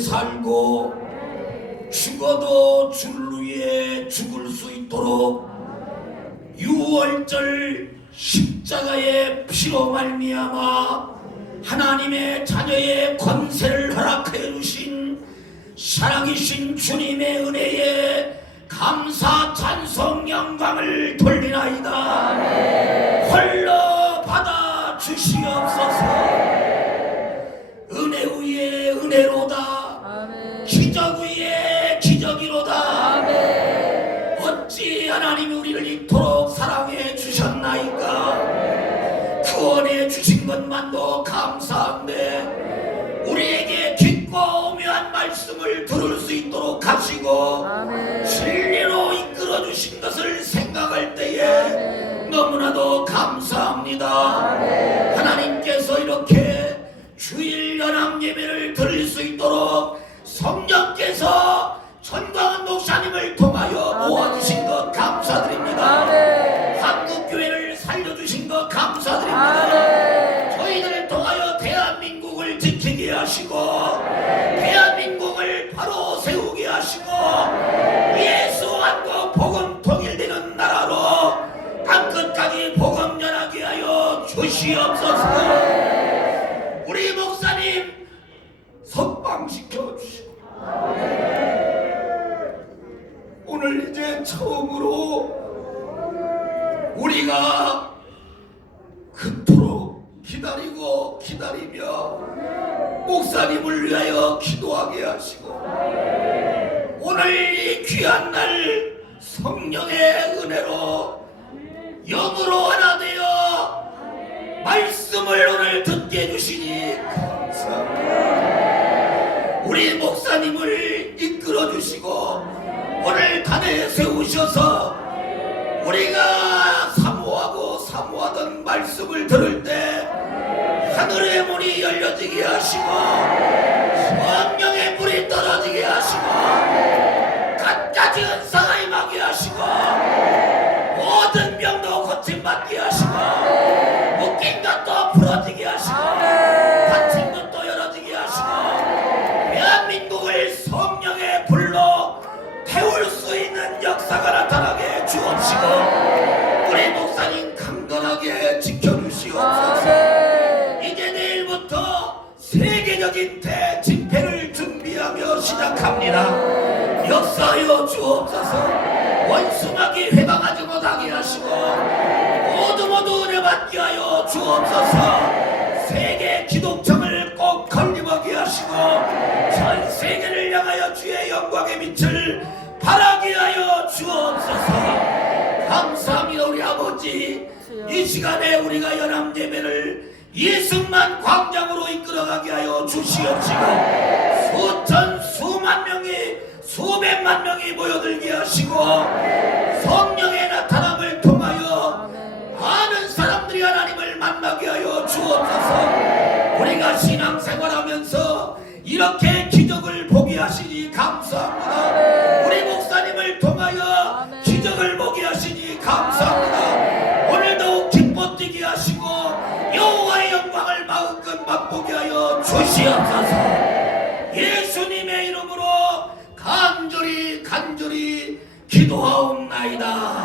살고 죽어도 줄 위에 죽을 수 있도록 유월절 십자가의 피로 말미암아 하나님의 자녀의 권세를 허락해 주신 사랑이신 주님의 은혜에 감사 찬송 영광을 돌리나이다 주셨나이까 구원해 주신 것만도 감사한데 우리에게 깊고 오묘한 말씀을 들을 수 있도록 하시고. 진리로 이끌어 주신 것을 생각할 때에 너무나도 감사합니다. 하나님께서 이렇게 주일 연합 예배를 드릴 수 있도록 성령께서 하시고 대한민국을 바로 세우게 하시고 예수 안고 복음 통일되는 나라로 땅 끝까지 복음 전하게 하여 주시옵소서. 우리 목사님 석방시켜 주시고 오늘 이제 처음으로 우리가 그토록 기다리고 기다리며 목사님을 위하여 기도하게 하시고 오늘 이 귀한 날 성령의 은혜로 영으로 하나 되어 말씀을 오늘 듣게 해주시니 감사합니다. 우리 목사님을 이끌어 주시고 오늘 단에 세우셔서 우리가 사모하고 사모하던 말씀을 들을 때 하늘의 문이 열려지게 하시고 성령의 불이 떨어지게 하시고 갖가지 은사가 임하게 하시고 모든 병도 고침받게 하시고 묶인 것도 풀어지게 하시고 닫힌 것도 열어지게 하시고 대한민국을 성령의 불로 태울 수 있는 역사가 나타나게 주옵시고 우리 목사님 강건하게 지켜주시옵소서 세계적인 대집회를 준비하며 시작합니다. 역사하여 주옵소서. 원수막이 회방하지 못하게 하시고 모두 모두 은혜 받게 하여 주옵소서. 세계 기독청을 꼭 건립하게 하시고 전 세계를 향하여 주의 영광의 빛을 발하게 하여 주옵소서. 감사합니다 우리 아버지. 이 시간에 우리가 연합 예배를 예승만 광장으로 이끌어가게 하여 주시옵시고 수천 수만 명이 수백만 명이 모여들게 하시고 성령의 나타남을 통하여 많은 사람들이 하나님을 만나게 하여 주옵소서. 우리가 신앙생활하면서 이렇게 기적을 보게 하시니 감사합니다 주시옵소서 예수님의 이름으로 간절히 간절히 기도하옵나이다